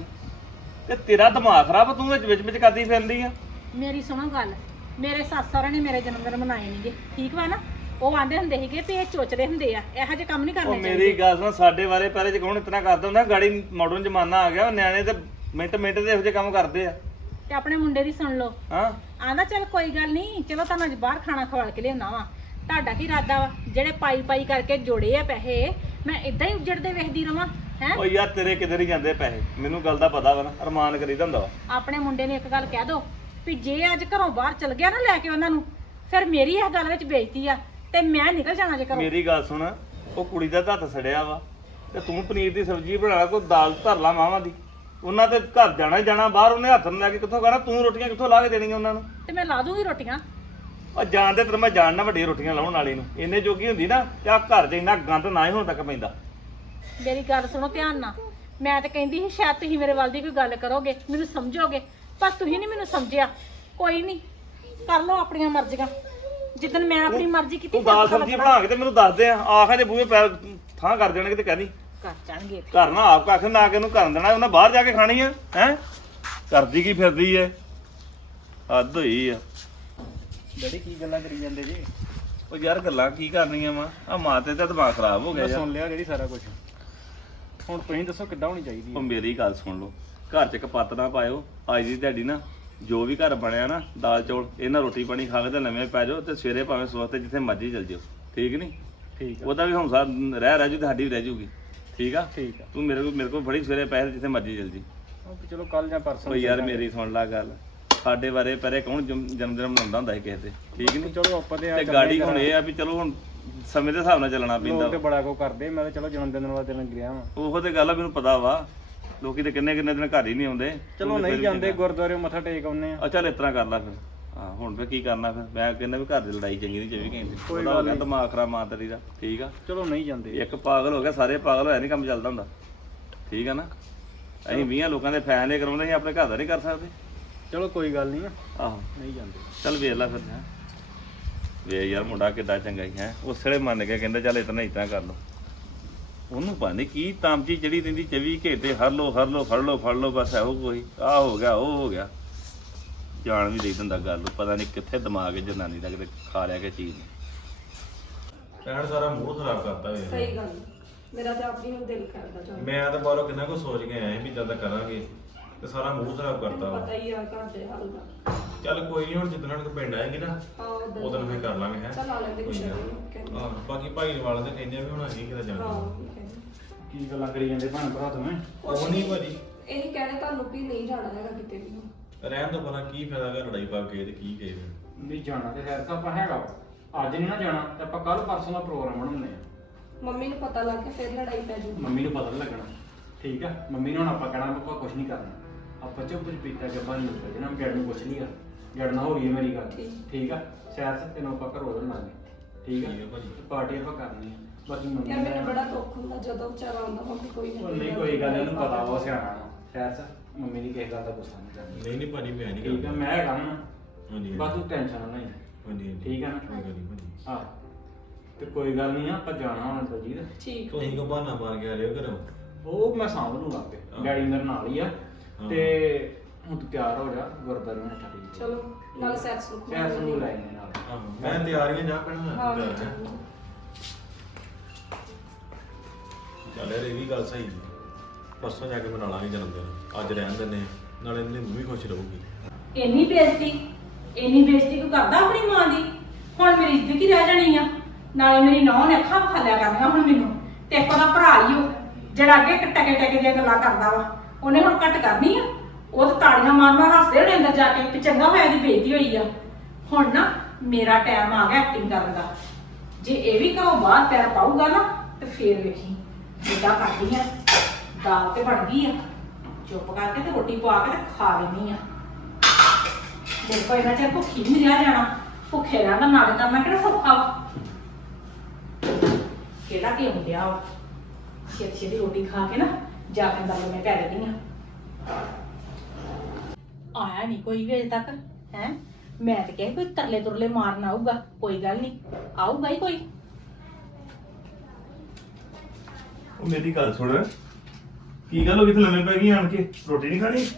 A: ਤੇ ਤੇਰਾ ਦਿਮਾਗ ਖਰਾਬ, ਤੂੰ ਵਿੱਚ ਕਰਦੀ ਫਿਰਦੀ ਆ।
D: ਮੇਰੀ ਸੁਣੋ ਗੱਲ, ਮੇਰੇ ਸੱਸ ਸਹੁਰੇ ਨੇ ਮੇਰੇ ਜਨਮ ਦਿਨ ਮਨਾਏ ਨਹੀਂਗੇ, ਠੀਕ ਵਾ ਨਾ? ਉਹ ਆਂਦੇ ਹੁੰਦੇ ਸੀਗੇ ਵੀ ਇਹ ਚੋਚਦੇ ਹੁੰਦੇ ਆ, ਇਹੋ ਜਿਹੇ ਕੰਮ ਨਹੀਂ
A: ਉਹ
D: ਕਰਨੇ
A: ਮੇਰੀ
D: ਚਾਹੀਦੇ।
A: ਗੱਲ ਸੁਣ, ਸਾਡੇ ਬਾਰੇ ਪਹਿਲੇ ਚ ਕੌਣ ਇਤਨਾ ਕਰਦਾ ਹੁੰਦਾ? ਗਾੜੀ ਮਾਡਰਨ ਜ਼ਮਾਨਾ ਆ ਗਿਆ, ਨਿਆਣੇ ਤੇ ਮਿੰਟ ਦੇ ਇਹੋ ਜਿਹੇ ਕੰਮ ਕਰਦੇ ਆ।
D: ਤੇ ਆਪਣੇ ਮੁੰਡੇ ਦੀ ਸੁਣ ਲਓ।
A: ਹਾਂ
D: ਆਂਦਾ ਚੱਲ ਕੋਈ ਗੱਲ ਨਹੀਂ, ਚਲੋ ਤੁਹਾਨੂੰ ਅੱਜ ਬਾਹਰ ਖਾਣਾ ਖਵਾ ਕੇ ਲਿਆਉਣਾ ਵਾ। ਤੁਹਾਡਾ ਕੀ ਇਰਾਦਾ ਵਾ? ਜਿਹੜੇ ਪਾਈ ਕਰਕੇ ਜੋੜੇ ਆ ਪੈਸੇ, ਮੈਂ ਇਦਾਂ ਹੀ ਉੱਜੜਦੇ ਵੇਖਦੀ ਰਵਾਂ ਹੈ?
A: ਉਹ ਯਾਰ ਤੇਰੇ ਕਿਧਰ ਹੀ ਜਾਂਦੇ ਪੈਸੇ, ਮੈਨੂੰ ਗੱਲ ਦਾ ਪਤਾ ਵਾ ਨਾ, ਅਰਮਾਨ ਕਰੀਦਾ ਹੁੰਦਾ ਵਾ।
D: ਆਪਣੇ ਮੁੰਡੇ ਨੂੰ ਇੱਕ ਗੱਲ ਕਹਿ ਦੋ ਵੀ ਜੇ ਅੱਜ ਘਰੋਂ ਬਾਹਰ ਚਲ ਗਿਆ ਨਾ ਲੈ ਕੇ ਉਹਨਾਂ ਨੂੰ, ਫਿਰ ਮੇਰੀ ਇਹ ਗੱਲ ਵਿੱਚ ਬੇਇੱਜ਼ਤੀ ਆ ਤੇ ਮੈਂ ਨਿਕਲ ਜਾਣਾ ਜੇ ਘਰੋਂ।
A: ਮੇਰੀ ਗੱਲ ਸੁਣ, ਉਹ ਕੁੜੀ ਦਾ ਹੱਥ ਸੜਿਆ ਵਾ, ਤੇ ਤੂੰ ਪਨੀਰ ਦੀ ਸਬਜ਼ੀ ਬਣਾ ਲਾ, ਕੋਈ ਦਾਲ ਧਰ ਲਾ ਮਾਵਾਂ ਦੀ। ਉਹਨਾਂ ਤੇ ਘਰ ਜਾਣਾ ਹੀ ਜਾਣਾ ਬਾਹਰ, ਉਹਨੇ ਹੱਥ ਨੂੰ ਲੈ ਕੇ ਕਿੱਥੋਂ ਖਾਣਾ? ਤੂੰ ਰੋਟੀਆਂ ਕਿੱਥੋਂ ਲਾ ਕੇ ਦੇਣੀਆਂ ਉਹਨਾਂ ਨੂੰ?
D: ਤੇ ਮੈਂ ਲਾ ਦੂੰਗੀ ਰੋਟੀਆਂ।
A: ਉਹ ਜਾਣਦੇ ਤੈਨੂੰ ਮੈਂ ਜਾਣਨਾ ਵੱਡੀਆਂ ਰੋਟੀਆਂ ਲਾਉਣ ਵਾਲੀ ਨੂੰ, ਇੰਨੇ ਜੋਗੀ ਹੁੰਦੀ ਨਾ ਤੇ ਆ ਘਰ 'ਚ ਇੰਨਾ ਗੰਦ ਨਾ ਹੀ ਹੁਣ ਤੱਕ ਪੈਂਦਾ।
D: ਮੇਰੀ ਗੱਲ ਸੁਣੋ ਧਿਆਨ ਨਾਲ। ਮੈਂ ਤਾਂ ਕਹਿੰਦੀ ਸੀ ਸ਼ਾਇਦ ਤੁਸੀਂ ਮੇਰੇ ਵੱਲ ਦੀ ਕੋਈ ਗੱਲ ਕਰੋਗੇ, ਮੈਨੂੰ ਸਮਝੋਗੇ, ਪਰ ਤੁਸੀਂ ਨਹੀਂ ਮੈਨੂੰ ਸਮਝਿਆ। ਕੋਈ ਨਹੀਂ, ਕਰ ਲਓ ਆਪਣੀਆਂ ਮਰਜ਼ੀਆਂ। ਜਿੱਦਣ ਮੈਂ ਆਪਣੀ ਮਰਜ਼ੀ ਕੀਤੀ
A: ਤੂੰ ਦਾਲ ਸਬਜ਼ੀ ਬਣਾ ਕੇ ਤੇ ਮੈਨੂੰ ਦੱਸ ਦੇ, ਆਖਾਂ ਦੇ ਬੂਹੇ ਪੈਰ ਥਾਂ ਕਰ ਦੇਣਗੇ ਤੇ ਕਹਿ
D: ਕਰ ਜਾਣਗੇ।
A: ਘਰ ਨਾ ਆਪ ਕੱਖ ਨਾ ਕੇ ਉਹਨੂੰ ਕਰਨ ਦੇਣਾ, ਉਹਨਾਂ ਬਾਹਰ ਜਾ ਕੇ ਖਾਣੀ ਆ। ਹੈ ਕਰਦੀ ਕੀ ਫਿਰਦੀ ਐ? ਹੱਦ ਹੋਈ ਆ।
B: ਡੈਡੀ ਕੀ ਗੱਲਾਂ ਕਰੀ ਜਾਂਦੇ ਜੀ?
A: ਉਹ ਯਾਰ ਗੱਲਾਂ ਕੀ ਕਰਨੀਆਂ ਵਾ, ਆ ਮਾਤੇ ਦਾ ਦਿਮਾਗ ਖਰਾਬ ਹੋ ਗਿਆ
B: ਮੈਂ
A: ਯਾਰ।
B: ਸੁਣ ਲਿਆ ਡੈਡੀ ਸਾਰਾ ਕੁਝ। ਹੁਣ ਤੁਸੀਂ ਦੱਸੋ ਕਿੱਦਾਂ ਹੋਣੀ ਚਾਹੀਦੀ
A: ਉਹ
B: ਹੈ?
A: ਮੇਰੀ ਗੱਲ ਸੁਣ ਲਓ, ਘਰ 'ਚ ਕਪੱਤ ਨਾ ਪਾਇਓ। ਅੱਜ ਦੀ ਤੁਹਾਡੀ ਨਾ ਜੋ ਵੀ ਘਰ ਬਣਿਆ ਨਾ, ਦਾਲ ਚੌਲ ਇਹਨਾਂ ਰੋਟੀ ਪਾਣੀ ਖਾ ਕੇ ਤੇ ਨਵੇਂ ਪੈ ਜਾਓ, ਤੇ ਸਵੇਰੇ ਭਾਵੇਂ ਸਵਖਤੇ ਜਿੱਥੇ ਮਰਜ਼ੀ ਚਲ ਜਿਓ। ਠੀਕ ਨਹੀਂ?
B: ਠੀਕ ਆ
A: ਉਹਦਾ ਵੀ ਹੌਸਲਾ ਰਹਿ ਜੂ ਤੇ ਸਾਡੀ ਵੀ ਰਹਿ ਜੂਗੀ। ਠੀਕ ਆ?
B: ਠੀਕ ਆ।
A: ਤੂੰ ਮੇਰੇ ਕੋਲ ਫੜੀ ਸਵੇਰੇ ਪੈਸੇ, ਜਿੱਥੇ ਮਰਜ਼ੀ ਚਲ ਜੀ।
B: ਉਹ ਚਲੋ ਕੱਲ ਜਾਂ ਪਰਸੋਂ।
A: ਓ ਯਾਰ ਮੇਰੀ ਸੁਣ ਲਾ ਗੱਲ, ਸਾਡੇ ਬਾਰੇ ਪਹਿਲੇ ਕੌਣ ਜਨਮ ਦਿਨ ਮਨਾਉਂਦਾ ਹੁੰਦਾ ਸੀ ਕਿਸੇ ਦੇ? ਠੀਕ ਨਹੀਂ?
B: ਚਲੋ ਆਪਾਂ ਤੇ
A: ਤੇ ਗਾੜੀ ਹੁਣ ਇਹ ਆ ਵੀ ਚਲੋ ਹੁਣ ਸਮੇਂ ਦੇ ਹਿਸਾਬ ਨਾਲ ਚੱਲਣਾ ਪੈਂਦਾ
B: ਲੋਕ ਤੇ
A: ਵਾ।
B: ਬੜਾ ਕੋ ਕਰਦੇ, ਮੈਂ ਤਾਂ ਚਲੋ ਜਨਮ ਦਿਨ ਵਾਲਾ ਦਿਨ ਗਿਆ ਵਾਂ।
A: ਉਹੋ ਤੇ ਗੱਲ ਆ, ਮੈਨੂੰ ਪਤਾ ਵਾ। ਲੋਕੀ ਤੇ ਕਿੰਨੇ ਦਿਨ ਘਰ ਹੀ ਨਹੀਂ ਆਉਂਦੇ।
B: ਚਲੋ ਨਹੀਂ ਜਾਂਦੇ, ਗੁਰਦੁਆਰੇ ਮੱਥਾ ਟੇਕ ਆਉਂਦੇ ਆ।
A: ਆ ਚੱਲ ਇਸ ਤਰ੍ਹਾਂ ਕਰ ਲਾ ਫਿਰ। ਹਾਂ ਹੁਣ ਫਿਰ ਕੀ ਕਰਨਾ ਫਿਰ? ਮੈਂ ਕਹਿੰਦਾ ਵੀ ਘਰ ਦੀ ਲੜਾਈ ਚੰਗੀ ਨਹੀਂ 24 ਘੰਟੇ।
B: ਕੋਈ
A: ਉਹਦਾ ਹੋ
B: ਗੱਲ
A: ਗਿਆ
B: ਨੀ।
A: ਦਿਮਾਗ ਖਰਾਬ ਮਾਂ ਤੇਰੀ ਦਾ। ਠੀਕ ਆ?
B: ਚਲੋ ਨਹੀਂ ਜਾਂਦੇ।
A: ਇੱਕ ਪਾਗਲ ਹੋ ਗਿਆ, ਸਾਰੇ ਪਾਗਲ ਹੋਇਆ ਨਹੀਂ ਕੰਮ ਚੱਲਦਾ ਹੁੰਦਾ। ਠੀਕ ਆ ਨਾ? ਅਸੀਂ 20 ਲੋਕਾਂ ਦੇ ਫੈਸਲੇ ਕਰਾਉਂਦੇ, ਅਸੀਂ ਆਪਣੇ ਘਰ ਦਾ ਨਹੀਂ ਕਰ ਸਕਦੇ।
B: ਚਲੋ ਕੋਈ ਗੱਲ ਨਹੀਂ ਆ,
A: ਆਹੋ
B: ਨਹੀਂ ਜਾਂਦੇ।
A: ਚੱਲ ਵੇਖ ਲੈ ਫਿਰ। ਹੈਂ ਵੇ ਯਾਰ ਮੁੰਡਾ ਕਿੱਦਾਂ ਚੰਗਾ ਹੀ ਹੈ, ਉਸ ਵੇਲੇ ਮੰਨ ਕੇ ਕਹਿੰਦਾ ਚੱਲ ਇਤਨਾ ਕਰ ਲਓ। ਉਹਨੂੰ ਪਾਣੀ ਕੀ ਤਾਮਜੀ ਚੜੀ ਰਹਿੰਦੀ 24 ਘੰਟੇ, ਹਰ ਲੋ ਫੜ ਲੋ ਬਸ ਇਹੋ ਕੋਈ ਆਹ ਹੋ ਗਿਆ ਉਹ ਹੋ ਗਿਆ। ਜਾਣ ਵੀ ਦੇ ਦਿੰਦਾ ਗੱਲ, ਪਤਾ ਨਹੀਂ ਕਿੱਥੇ ਦਿਮਾਗ ਜਨਾਨੀ ਦਾ ਕਿਤੇ ਖਾ ਲਿਆ ਕੇ ਚੀਜ਼ ਨੇ। ਕਹਿਣ ਸਾਰਾ ਮੂਡ ਖਰਾਬ ਕਰਤਾ ਵੇ।
C: ਸਹੀ ਗੱਲ, ਮੇਰਾ ਤਾਂ ਆਪਣੀ ਨੂੰ ਦਿਲ ਕਰਦਾ ਜਾਣ।
A: ਮੈਂ ਤਾਂ ਬਾਹਰੋਂ ਕਿੰਨਾ ਕੁ ਸੋਚ ਕੇ ਆਇਆ ਵੀ ਜਦ ਕਰਾਂਗੇ,
E: ਤੇ ਸਾਰਾ ਮੂੰਹ ਖਰਾਬ ਕਰਤਾ
C: ਤੈਨੂੰ
E: ਵਾ।
C: ਪਤਾ ਹੀ ਆ ਘਰ ਦੇ ਹਾਲ ਦਾ।
E: ਚੱਲ ਕੋਈ ਨਹੀਂ, ਹੁਣ ਜਿੱਦਣ ਨੂੰ ਪਿੰਡ ਆਏਗੀ ਨਾ
C: ਹਾਂ
E: ਉਦੋਂ ਫੇਰ ਕਰ ਲਾਂਗੇ ਹੈ।
C: ਚੱਲ ਆ ਲੈਂਦੇ ਕੁਛ ਕਹਿੰਦੇ।
E: ਹਾਂ ਬਾਕੀ ਭਾਈ ਵਾਲੇ ਤਾਂ ਕਹਿੰਦੇ ਆ ਵੀ ਹੁਣ ਅਸੀਂ ਕਿਤੇ ਜਾਣਾ।
C: ਹਾਂ ਕਹਿੰਦੇ।
B: ਕੀ ਗੱਲਾਂ ਕਰੀ ਜਾਂਦੇ ਭੈਣ ਭਰਾ ਦੋਵੇਂ?
E: ਉਹ ਨਹੀਂ ਭਾਜੀ
C: ਇਹੀ ਕਹਿੰਦੇ ਤੁਹਾਨੂੰ ਵੀ ਨਹੀਂ ਜਾਣਾ ਹੈਗਾ ਕਿਤੇ ਵੀ।
E: ਰਹਿਣ ਤੋਂ ਪਹਿਲਾਂ ਕੀ ਫਾਇਦਾ ਘਰ ਲੜਾਈ ਪਾ ਕੇ ਤੇ ਕੀ ਕਹੇ ਫਿਰ।
B: ਨਹੀਂ ਜਾਣਾ ਤੇ ਖੈਰ ਤਾਂ ਆਪਾਂ ਹੈਗਾ ਵਾ। ਅੱਜ ਨਹੀਂ ਨਾ ਜਾਣਾ ਤੇ ਆਪਾਂ ਕੱਲ ਪਰਸੋਂ ਦਾ ਪ੍ਰੋਗਰਾਮ ਬਣਾਉਂਦੇ ਆ।
C: ਮੰਮੀ ਨੂੰ ਪਤਾ ਲੱਗ ਗਿਆ ਫਿਰ ਲੜਾਈ ਪੈ ਜੂਗੀ।
B: ਮੰਮੀ ਨੂੰ ਪਤਾ ਨੀ ਲੱਗਣਾ, ਠੀਕ ਆ? ਮੰਮੀ ਨੂੰ ਹੁਣ ਆਪਾਂ ਕਹਿਣਾ ਆਪਾਂ ਕੁਝ ਨਹੀਂ ਕਰਨਾ, ਆਪਾਂ ਚੁੱਪ ਚਪੀਤਾ ਜੱਬਾਂ ਨਹੀਂ ਉੱਤੇ ਜਿਹਨਾਂ ਜੜ ਨੂੰ ਪੁੱਛ ਲਿਆ ਜੜ ਨਾ ਹੋ ਗਈ ਮੇਰੀ ਗੱਲ, ਠੀਕ ਆ? ਸ਼ਾਇਦ ਸੇ ਤੈਨੂੰ ਆਪਾਂ ਘਰੋਂ ਲਾਂਗੇ, ਠੀਕ ਆ?
E: ਠੀਕ ਆ ਭਾਜੀ।
B: ਪਾਰਟੀ ਆਪਾਂ ਕਰਨੀ ਆ। ਬਾਕੀ ਮੰਮੀ
C: ਯਾਰ ਮੈਨੂੰ ਬੜਾ ਦੁੱਖ ਹੁੰਦਾ ਜਦੋਂ ਵਿਚਾਰਾ ਆਉਂਦਾ ਮੰਮੀ ਕੋਈ
B: ਉਹ ਨਹੀਂ ਕੋਈ ਗੱਲ ਇਹਨੂੰ ਪਤਾ ਉਹ ਸਿਆਣਾ ਵਾ। ਸ਼ਾਇਦ ਸੇ ਮੰਮੀ ਦੀ ਕਿਸੇ ਗੱਲ ਦਾ ਗੁੱਸਾ ਨਹੀਂ ਕਰਦੀ,
E: ਨਹੀਂ ਭਾਜੀ ਮੈਂ ਨਹੀਂ
B: ਠੀਕ ਆ? ਮੈਂ ਹੈਗਾ ਨਾ,
E: ਹਾਂਜੀ
B: ਬਸ ਤੂੰ ਟੈਨਸ਼ਨ ਨਾ ਲੈ,
E: ਹਾਂਜੀ
B: ਠੀਕ ਆ ਨਾ?
E: ਕੋਈ ਗੱਲ ਨਹੀਂ ਭਾਜੀ।
B: ਹਾਂ ਤੇ ਕੋਈ ਗੱਲ ਨਹੀਂ ਆ, ਆਪਾਂ ਜਾਣਾ ਹੁਣ ਦਲਜੀਤ।
C: ਠੀਕ
E: ਤੁਸੀਂ ਕੋ ਬਹਾਨਾ ਮਾਰ ਕੇ ਆ ਰਹੇ ਹੋ ਘਰੋਂ?
B: ਉਹ ਮੈਂ ਸਾਂਭ ਲੂੰਗਾ ਆਪੇ, ਡੈਡੀ ਮੇਰੇ ਨਾਲ ਹੀ ਆ।
E: ਹਾਂ।
B: ਤੇ ਹੁਣ ਤੂੰ ਤਿਆਰ ਹੋ ਜਾ, ਗੁਰਦਾਰੇ ਨੂੰ ਠੱਡੀ
C: ਚਲੋ ਨਾਲ ਸੈਕਸ ਨੂੰ
B: ਸ਼ਾਇਦ ਨੂੰ ਲੈ ਆਈਏ ਨਾਲ।
E: ਆਹੋ ਮੈਂ ਤਿਆਰੀਆਂ ਜਾ ਪੈਣਾ
C: ਹਾਂ
E: ਚੱਲ ਯਾਰ ਇਹ ਵੀ ਗੱਲ ਸਹੀ ਜੀ। ਪਰਸੋਂ ਜਾ ਕੇ ਮਨਾ ਲਾਂਗੇ ਜਨਮ ਦਿਨ, ਅੱਜ ਰਹਿਣ ਦਿੰਦੇ ਆ, ਨਾਲੇ ਇਹਨੇ ਵੀ ਖੁਸ਼ ਰਹੂਗੀ।
D: ਇੰਨੀ ਬੇਇੱਜ਼ਤੀ ਤੂੰ ਕਰਦਾ ਆਪਣੀ ਮਾਂ ਦੀ। ਹੁਣ ਮੇਰੀ ਇੱਜ਼ਤ ਕੀ ਰਹਿ ਜਾਣੀ ਆ? ਨਾਲੇ ਮੇਰੀ ਨੌਂ ਨੇ ਅੱਖਾਂ ਵਿਖਾਲਿਆ ਕਰਨੀਆਂ ਹੁਣ ਮੈਨੂੰ। ਤੇ ਇੱਕ ਉਹਦਾ ਭਰਾ ਹੀ ਉਹ ਜਿਹੜਾ ਅੱਗੇ ਟਕੇ ਟਕੇ ਦੀਆਂ ਗੱਲਾਂ ਕਰਦਾ ਵਾ, ਉਹਨੇ ਹੁਣ ਘੱਟ ਕਰਨੀ ਆ? ਉਹ ਤਾਂ ਤਾੜੀਆਂ ਮਾਰ ਹੱਸਦੇ ਹੋਣੇ ਅੰਦਰ ਜਾ ਕੇ ਕਿ ਚੰਗਾ ਹੋਇਆ ਦੀ ਬੇਇੱਜ਼ਤੀ ਹੋਈ ਆ। ਹੁਣ ਨਾ ਮੇਰਾ ਟਾਈਮ ਆ ਗਿਆ ਐਕਟਿੰਗ ਕਰਨ ਦਾ। ਜੇ ਇਹ ਵੀ ਘਰੋਂ ਬਾਹਰ ਪੈਰ ਪਾਊਗਾ ਨਾ ਤੇ ਫੇਰ ਵੇਖੀ ਜਿੱਦਾਂ ਕਰਦੀ ਆ। ਦਾਲ ਤੇ ਬਣ ਗਈ ਆ, ਚੁੱਪ ਕਰਕੇ ਤੇ ਰੋਟੀ ਪਾ ਕੇ ਤੇ ਖਾ ਲੈਣੀ ਆ। ਦੇਖੋ ਇਹਨਾਂ ਚਿਰ ਭੁੱਖੀ ਨਹੀਂ ਰਹਿ ਜਾਣਾ। ਭੁੱਖੇ ਰਹਿਣ ਦਾ ਨਾਟਕ ਕਰਨਾ ਕਿਹੜਾ ਸੌਖਾ ਵਾ? ਕਿਹੜਾ ਕੀ ਹੁੰਦਿਆ ਵਾ? ਛੇਤੀ ਛੇਤੀ ਰੋਟੀ ਖਾ ਕੇ ਨਾ ਜਾ ਕੇ ਅੰਦਰ ਮੈਂ ਪੈ ਜਾਂਦੀ ਆ। ਆਇਆ ਨਹੀਂ ਕੋਈ ਵੀ ਅਜੇ ਤੱਕ ਹੈ। ਮੈਂ ਤਾਂ ਕਿਹਾ ਕੋਈ ਤਰਲੇ ਤੁਰਲੇ ਮਾਰਨ ਆਊਗਾ, ਕੋਈ ਗੱਲ ਨਹੀਂ ਆਊਗਾ ਹੀ ਕੋਈ।
A: ਉਹ ਮੇਰੀ ਗੱਲ ਸੁਣ, ਕੀ ਗੱਲ ਹੋ ਗਈ ਤੇ ਲੰਮੇ ਪੈ ਗਈ ਆਣ ਕੇ? ਰੋਟੀ ਨਹੀਂ ਖਾਣੀ?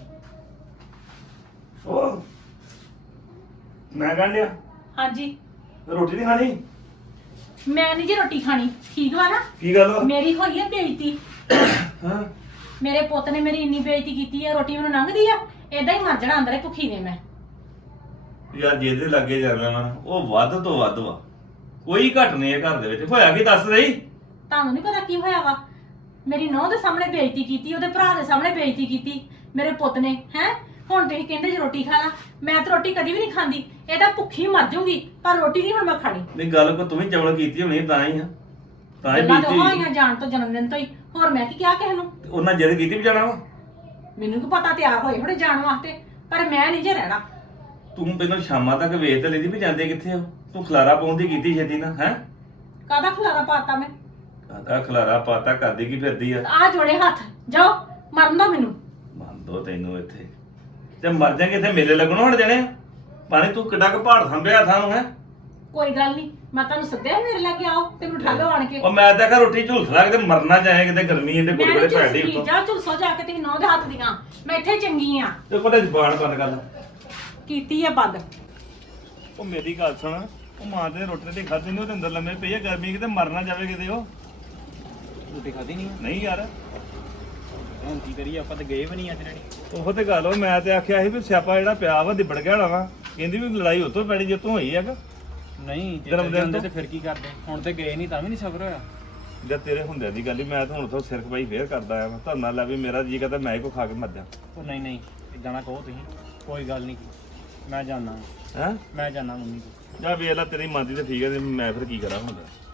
A: ਉਹ ਮੈਂ ਕਹਿੰਦਿਆ
D: ਹਾਂਜੀ
A: ਰੋਟੀ ਨਹੀਂ ਖਾਣੀ?
D: ਮੈਂ ਨਹੀਂ ਜੀ ਰੋਟੀ ਖਾਣੀ, ਠੀਕ ਵਾ ਨਾ?
A: ਕੀ ਗੱਲ ਵਾ?
D: ਮੇਰੀ ਹੋਈ ਹੈ ਬੇਇੱਜ਼ਤੀ।
A: ਹਾਂ
D: ਮੇਰੇ ਪੁੱਤ ਨੇ ਮੇਰੀ ਇੰਨੀ ਬੇਇੱਜ਼ਤੀ ਕੀਤੀ ਆ, ਰੋਟੀ ਮੈਨੂੰ ਲੰਘਦੀ ਆ? ਏਦਾਂ ਹੀ ਮਰ ਜਾਣਾ ਅੰਦਰ ਭੁੱਖੀ ਨੇ ਮੈਂ।
A: ਯਾਰ ਜਿਹਦੇ ਲੱਗੇ ਜਾਣਾ ਵਾ ਉਹ ਵੱਧ ਤੋਂ ਵੱਧ ਵਾ, ਕੋਈ ਘਟ ਨਹੀਂ ਹੈ ਘਰ ਦੇ ਵਿੱਚ। ਹੋਇਆ ਕੀ ਦੱਸ ਰਹੀ?
D: ਤੁਹਾਨੂੰ ਨਹੀਂ ਪਤਾ ਕੀ ਹੋਇਆ ਵਾ? ਮੇਰੀ ਨੌਂ ਦੇ ਸਾਹਮਣੇ ਬੇਇੱਜ਼ਤੀ ਕੀਤੀ, ਉਹਦੇ ਭਰਾ ਦੇ ਸਾਹਮਣੇ ਬੇਇੱਜ਼ਤੀ ਕੀਤੀ ਮੇਰੇ ਪੁੱਤ ਨੇ। ਹੈ ਹੁਣ ਤੁਸੀਂ ਕਹਿੰਦੇ ਜੇ ਰੋਟੀ ਖਾ ਲਾ, ਮੈਂ ਤਾਂ ਰੋਟੀ ਕਦੀ ਵੀ ਨਹੀਂ ਖਾਂਦੀ। ਇਹ ਤਾਂ ਭੁੱਖੀ ਮਰ ਜਾਊਗੀ, ਪਰ ਰੋਟੀ ਨਹੀਂ ਹੁਣ ਮੈਂ ਖਾਣੀ।
A: ਨਹੀਂ ਗੱਲ ਕੋ ਤੂੰ ਵੀ ਚਵਲ ਕੀਤੀ ਹੋਣੀ ਤਾਂ ਹੀ ਆ, ਤਾਂ ਹੀ
D: ਗੱਲਾਂ ਤਾਂ
A: ਬੀਤੀ
D: ਹੋਈਆਂ ਜਾਣ ਤੋਂ ਜਨਮ ਦਿਨ ਤੋਂ ਹੀ। ਹੋਰ ਮੈਂ ਕੀ ਕਿਹਾ ਕਿਸੇ ਨੂੰ?
A: ਉਹਨਾਂ ਜਿੱਦ ਕੀਤੀ ਵੀ ਜਾਣਾ ਵਾ।
D: ਮੈਨੂੰ ਕੀ ਪਤਾ ਤਿਆਰ ਹੋਏ ਹੋਣੇ ਜਾਣ ਵਾਸਤੇ, ਪਰ ਮੈਂ ਨਹੀਂ ਜੇ ਰਹਿਣਾ।
A: ਤੂੰ ਪਹਿਲਾਂ ਸ਼ਾਮਾਂ ਤੱਕ ਵੇਖ ਤੇ ਲੈਂਦੀ ਵੀ ਜਾਂਦੇ ਕਿੱਥੇ ਹੋ। ਤੂੰ ਖਲਾਰਾ ਪਾਉਂਦੀ ਕੀਤੀ ਛੇਤੀ ਨਾ ਹੈ।
D: ਕਾਹਦਾ ਖਲਾਰਾ ਪਾਤਾ ਮੈਂ?
A: ਕਾਹਦਾ ਖਲਾਰਾ ਪਾਤਾ ਕਰਦੀ ਕੀ ਫਿਰਦੀ ਆ?
D: ਆ ਜੋੜੇ ਹੱਥ, ਜਾਓ ਮਰਨ ਦੋ ਮੈਨੂੰ।
A: ਮੰਨ ਦੋ ਤੈਨੂੰ ਇੱਥੇ ਤੇ ਮਰ ਜਾਏਂਗੇ, ਇੱਥੇ ਮੇਲੇ ਲੱਗਣੋਂ ਹਟ ਜਾਣੇ ਆ। ਪਾਣੀ ਤੂੰ ਕਿੱਡਾ ਕੁ ਪਹਾੜ ਸੰਭਿਆ ਥਾਂ ਹੈ।
D: ਕੋਈ ਗੱਲ ਨਹੀਂ, ਮੈਂ ਤੁਹਾਨੂੰ ਸੱਦਿਆ ਮੇਰੇ ਲਾਗੇ ਆਓ ਤੇ ਮਿਠਾ ਲਓ ਆਣ ਕੇ।
A: ਉਹ ਮੈਂ ਤਾਂ ਕਹ ਰੋਟੀ ਝੁਲਸ ਲਾ ਕੇ ਮਰਨਾ ਚਾਹੇ ਕਿਤੇ ਗਰਮੀ ਇਹਦੇ
D: ਮੈਂ
A: ਕੋਲ
D: ਨਹੀਂ
A: ਪੈੜੀ
D: ਝੁਲਸੀ, ਜਾ ਝੁਲਸੋ ਜਾ ਕੇ ਤੁਸੀਂ ਨੌਂ ਦੇ ਹੱਥ ਦੀਆਂ। ਮੈਂ ਇੱਥੇ ਚੰਗੀ ਆ।
A: ਤੇ ਕੋਲੇ ਜ਼ਬਾਨ ਬੰਦ ਕਰ ਲੈ।
D: ਕੀਤੀ ਆ ਬੰਦ।
A: ਉਹ ਮੇਰੀ ਗੱਲ ਸੁਣ, ਉਹ ਮਾਂ ਤੇ ਰੋਟੀ ਤੇ ਖਾਦੀ ਨਹੀਂ, ਉਹਦੇ ਅੰਦਰ ਲੰਮੇ ਪਈ ਆ ਗਰਮੀ ਕਿਤੇ ਮਰਨਾ ਜਾਵੇ ਕਿਤੇ। ਉਹ
B: ਰੋਟੀ ਖਾਦੀ ਨਹੀਂ?
A: ਨਹੀਂ ਯਾਰ
B: ਹੁਣ ਕੀ ਕਰੀਏ, ਆਪਾਂ ਤਾਂ ਗਏ ਵੀ ਨਹੀਂ ਅੱਜ ਡੈਡੀ।
A: ਉਹ ਤੇ ਗੱਲ ਉਹ ਮੈਂ ਤੇ ਆਖਿਆ ਸੀ ਵੀ ਸਿਆਪਾ ਜਿਹੜਾ ਪਿਆ ਵਾ ਦਿਬੜ ਗਿਆ ਹੋਣਾ ਵਾ। ਕਹਿੰਦੀ ਵੀ ਲੜਾਈ ਉਤੋਂ ਪੈਣੀ ਜਿੱਤੋਂ ਹੋਈ ਆ ਕਿ
B: ਨਹੀਂ
A: ਜਨਮ ਦਿਨ ਤੋਂ?
B: ਤੇ ਫਿਰ ਕੀ ਕਰਦੇ? ਹੁਣ ਤੇ ਗਏ ਨਹੀਂ ਤਾਂ ਵੀ ਨਹੀਂ ਸਬਰ ਹੋਇਆ।
A: ਜਦ ਤੇਰੇ ਹੁੰਦਿਆਂ ਦੀ ਗੱਲ ਹੀ ਮੈਂ ਤਾਂ ਹੁਣ ਉਥੋਂ ਸਿਰ ਖਪਾਈ ਫੇਰ ਕਰਦਾ ਆ। ਧਰਨਾ ਲੈ ਵੀ ਮੇਰਾ ਜੀ ਕਰਦਾ ਮੈਂ ਹੀ ਕੋ ਖਾ ਕੇ ਮਰ ਜਾ।
B: ਉਹ ਨਹੀਂ ਇਦਾਂ ਨਾ ਕਹੋ ਤੁਸੀਂ, ਕੋਈ ਗੱਲ ਨਹੀਂ, ਮੈਂ ਜਾਣਾ,
A: ਹੈ
B: ਮੈਂ ਜਾਣਾ ਮੰਮੀ ਕੋਲ।
A: ਜਾ ਵੇਖ ਲੈ ਤੇਰੀ ਮੰਨਦੀ ਤੇ ਠੀਕ ਹੈ ਤੇ ਮੈਂ ਫਿਰ ਕੀ ਕਰਾਂ ਹੁਣ?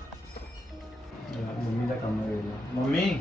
B: ਮੰਮੀ ਦਾ ਕੰਮ ਵੇਖ ਲਾ। ਮੰਮੀ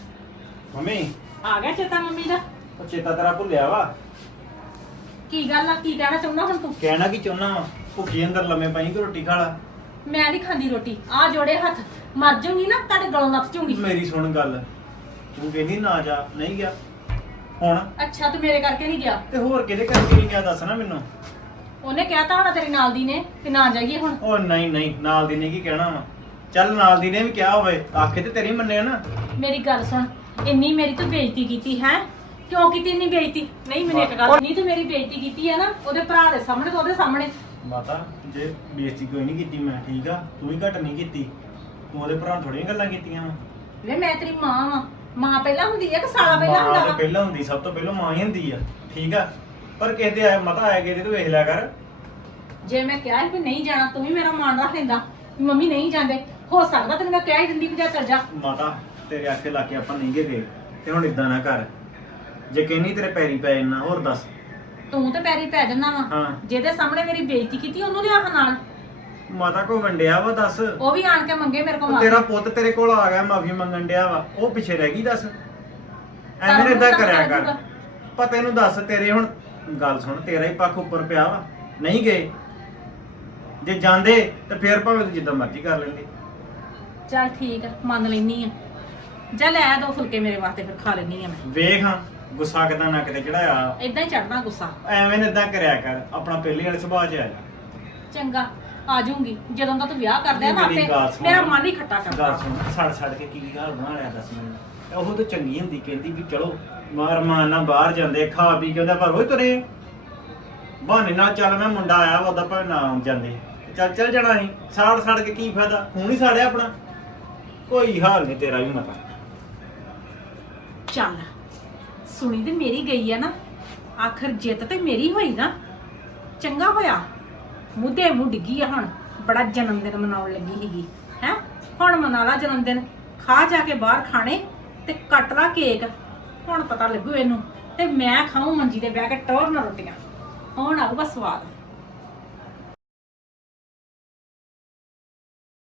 D: ਆ ਗਿਆ ਚੇਤਾ ਮੰਮੀ ਦਾ?
B: ਉਹ ਚੇਤਾ ਤੇਰਾ ਭੁੱਲਿਆ ਵਾ।
D: ਕੀ ਗੱਲ ਆ? ਕੀ ਕਹਿਣਾ ਚਾਹੁੰਦਾ ਹੁਣ ਤੂੰ?
B: ਕਹਿਣਾ ਕੀ ਚਾਹੁੰਦਾ ਵਾ? ਭੁੱਖੀ ਅੰਦਰ ਲੰਮੇ ਪਈ ਕਿ ਰੋਟੀ ਖਾ ਲਾ।
D: ਮੈਂ ਨਹੀਂ ਖਾਂਦੀ ਰੋਟੀ। ਆ ਜੋੜੇ ਹੱਥ, ਮਰ ਜਾਊਂਗੀ ਨਾ ਤੁਹਾਡੇ ਗਲੋਂ ਲੱਥ ਜਾਊਂਗੀ।
B: ਮੇਰੀ ਸੁਣ ਗੱਲ, ਤੂੰ ਕਹਿੰਦੀ ਨਾ ਜਾ, ਨਹੀਂ ਗਿਆ ਹੁਣ?
D: ਅੱਛਾ ਤੂੰ ਮੇਰੇ ਕਰਕੇ ਨਹੀਂ ਗਿਆ?
B: ਤੇ ਹੋਰ ਕਿਹਦੇ ਕਰਕੇ ਨਹੀਂ ਗਿਆ ਦੱਸ ਨਾ ਮੈਨੂੰ।
D: ਉਹਨੇ ਕਹਿਤਾ ਹੋਣਾ ਤੇਰੀ ਨਾਲ ਦੀ ਨੇ ਕਿ ਨਾ ਜਾਈਏ ਹੁਣ।
B: ਉਹ ਨਹੀਂ ਨਾਲ ਦੀ ਨੇ ਕੀ ਕਹਿਣਾ ਵਾ? ਚੱਲ ਨਾਲ ਦੀ ਨੇ ਵੀ ਕਿਹਾ ਹੋਵੇ, ਆਖੇ ਤੇ ਤੇਰੀ ਮੰਨਿਆ ਨਾ।
D: ਮੇਰੀ ਗੱਲ ਸੁਣ, ਇੰਨੀ ਮੇਰੀ ਤੂੰ ਬੇਇੱਜ਼ਤੀ ਕੀਤੀ ਹੈ? ਕਿਉਂ ਕੀਤੀ ਇੰਨੀ ਬੇਇੱਜ਼ਤੀ? ਨਹੀਂ ਮੈਨੂੰ ਇੱਕ ਗੱਲ ਨਹੀਂ, ਤੂੰ ਮੇਰੀ ਬੇਇੱਜ਼ਤੀ ਕੀਤੀ ਹੈ ਨਾ ਉਹਦੇ ਭਰਾ ਦੇ ਸਾਹਮਣੇ ਤੇ ਉਹਦੇ ਸਾਹਮਣੇ।
B: ਮਾਤਾ ਜੇ ਬੇਇੱਜ਼ਤੀ ਕੋਈ ਨਹੀਂ ਕੀਤੀ ਮੈਂ, ਠੀਕ ਆ? ਤੂੰ ਵੀ ਘੱਟ ਨਹੀਂ ਕੀਤੀ। ਤੂੰ ਉਹਦੇ ਭਰਾ ਥੋੜੀਆਂ ਗੱਲਾਂ ਕੀਤੀਆਂ ਵਾ।
D: ਵੇ ਮੈਂ ਤੇਰੀ ਮਾਂ ਵਾਂ, ਮਾਂ ਪਹਿਲਾਂ ਹੁੰਦੀ ਆ ਕਿ ਸਾਲਾ ਪਹਿਲਾਂ
B: ਮਾਂ
D: ਹੁੰਦਾ
B: ਤੇ
D: ਵਾ
B: ਪਹਿਲਾਂ ਹੁੰਦੀ, ਸਭ ਤੋਂ ਪਹਿਲਾਂ ਮਾਂ ਹੀ ਹੁੰਦੀ ਆ, ਠੀਕ ਆ। ਪਰ ਕਹਿੰਦੇ ਆਏ ਮਤਾ ਆਏ ਗਏ ਤੂੰ ਵੇਖ ਲਿਆ ਕਰ।
D: ਜੇ ਮੈਂ ਕਿਹਾ ਸੀ ਵੀ ਨਹੀਂ ਜਾਣਾ ਤੂੰ ਵੀ ਮੇਰਾ ਮਾਣ ਰੱਖ ਲੈਂਦਾ ਵੀ ਮੰਮੀ ਨਹੀਂ ਜਾਂਦੇ, ਹੋ ਸਕਦਾ ਤੈਨੂੰ ਮੈਂ ਕਹਿ ਹੀ ਦਿੰਦੀ ਵੀ ਜਾ ਚੱਲ ਜਾ।
B: ਮਾਤਾ ਤੇਰੇ ਆਖੇ ਲਾ ਕੇ ਆਪਾਂ ਨਹੀਂ ਗੇ ਗਏ, ਤੇ ਹੁਣ ਇਦਾਂ ਨਾ ਕਰ, ਜੇ ਕਹਿੰਨੀ ਤੇਰੇ ਪੈਰੀ ਪੈ ਜਾਣਾ। ਹੋਰ ਦੱਸ।
D: ਤੂੰ ਤੇ ਪੈਰੀ ਪੈ ਜੰਨਾ ਵਾ,
B: ਹਾਂ
D: ਜਿਹਦੇ ਸਾਹਮਣੇ ਮੇਰੀ ਬੇਇੱਜ਼ਤੀ ਕੀਤੀ ਉਹਨੂੰ ਲਿਆ ਨਾਲ,
B: ਮਾਤਾ ਕੋ ਵੰਡਿਆ ਵਾ, ਦੱਸ।
D: ਉਹ ਵੀ ਆਣ ਕੇ ਮੰਗੇ ਮੇਰੇ ਕੋਲ
B: ਉਹ
D: ਮਾਫੀ।
B: ਤੇਰਾ ਪੁੱਤ ਤੇਰੇ ਕੋਲ ਆ ਗਿਆ ਮਾਫੀ ਮੰਗਣ ਡਿਆ ਵਾ, ਉਹ ਪਿੱਛੇ ਰਹਿ ਗਈ, ਦੱਸ। ਐਵੇਂ ਇਦਾਂ ਕਰਿਆ ਕਰ। ਪਰ ਤੈਨੂੰ ਦੱਸ, ਤੇਰੇ ਹੁਣ ਗੱਲ ਸੁਣ, ਤੇਰਾ ਹੀ ਪੱਖ ਉੱਪਰ ਪਿਆ ਵਾ। ਨਹੀਂ ਗਏ, ਜੇ ਜਾਂਦੇ ਤੇ ਫੇਰ ਭਾਵੇਂ ਤੂੰ ਜਿੱਦਾਂ ਮਰਜ਼ੀ ਕਰ ਲੈਂਦੇ।
D: ਚੱਲ ਠੀਕ ਆ, ਮੰਨ ਲੈਨੀ ਆ। ਜਾ ਲੈ ਆ 2 ਫੁਲਕੇ ਮੇਰੇ ਵਾਸਤੇ, ਫਿਰ ਖਾ ਲੈਨੀ ਆ ਮੈਂ।
B: ਵੇਖ ਹਾਂ ਗੁੱਸਾ ਕਿਦਾਂ ਨੱਕ ਤੇ ਚੜਾਇਆ।
D: ਇਦਾਂ ਹੀ ਚੜਨਾ ਗੁੱਸਾ।
B: ਐਵੇਂ ਇਦਾਂ ਕਰਿਆ ਕਰ, ਆਪਣਾ ਪਹਿਲੇ ਵਾਲੇ ਸੁਭਾਅ 'ਚ ਆ ਜਾ।
D: ਚੰਗਾ ਆ ਜਾਊਂਗੀ ਜਦੋਂ ਦਾ ਤੂੰ ਵਿਆਹ ਕਰ ਲਿਆ ਨਾ
B: ਮੇਰੀ
D: ਆਪੇ,
B: ਗੱਲ ਸੁਣ।
D: ਮੇਰਾ ਮਨ ਹੀ ਖੱਟਾ ਕਰਦਾ।
B: ਗੱਲ ਸੁਣ, ਸੜ ਕੇ ਕੀ ਹਾਲ ਬਣਾ ਲਿਆ ਦੱਸ ਮੈਨੂੰ। ਉਹ ਤਾਂ ਚੰਗੀ ਹੁੰਦੀ, ਕਹਿੰਦੀ ਵੀ ਚਲੋ ਮਾਰ ਨਾਲ ਬਾਹਰ ਜਾਂਦੇ, ਖਾ ਪੀ ਕੇ ਉਹਦਾ ਪਰ ਉਹ ਤੁਰੇ ਬਹਾਨੇ ਨਾਲ। ਚੱਲ ਮੈਂ ਮੁੰਡਾ ਆਇਆ ਵਾ, ਉਹਦਾ ਭਾਵੇਂ ਨਾ ਜਾਂਦੇ, ਚੱਲ ਜਾਣਾ ਸੀ। ਸਾੜ ਕੇ ਕੀ ਫਾਇਦਾ, ਖੂਨ ਹੀ ਸਾੜਿਆ ਆਪਣਾ। ਕੋਈ ਹਾਲ ਨਹੀਂ ਤੇਰਾ ਵੀ ਮਤਾ।
D: ਚੱਲ ਸੁਣੀ ਤੇ ਮੇਰੀ ਗਈ ਆ ਨਾ, ਆਖਰ ਜਿੱਤ ਤੇ ਮੇਰੀ ਹੋਈ ਨਾ। ਚੰਗਾ ਹੋਇਆ ਮੁੱਦੇ ਮੂੰਹ ਡਿੱਗੀ ਆ ਹੁਣ, ਬੜਾ ਜਨਮ ਦਿਨ ਮਨਾਉਣ ਲੱਗੀ ਸੀਗੀ ਹੈ। ਹੁਣ ਮਨਾ ਲਾ ਜਨਮ ਦਿਨ, ਖਾ ਜਾ ਕੇ ਬਾਹਰ ਖਾਣੇ ਤੇ ਕੱਟ ਲਾ ਕੇਕ। ਹੁਣ ਪਤਾ ਲੱਗੂ ਇਹਨੂੰ, ਤੇ ਮੈਂ ਖਾਊਂ ਮੰਜੀ ਤੇ ਬਹਿ ਕੇ ਟੌਰ ਨਾਲ ਰੋਟੀਆਂ। ਹੁਣ ਆਊਗਾ ਸਵਾਦ।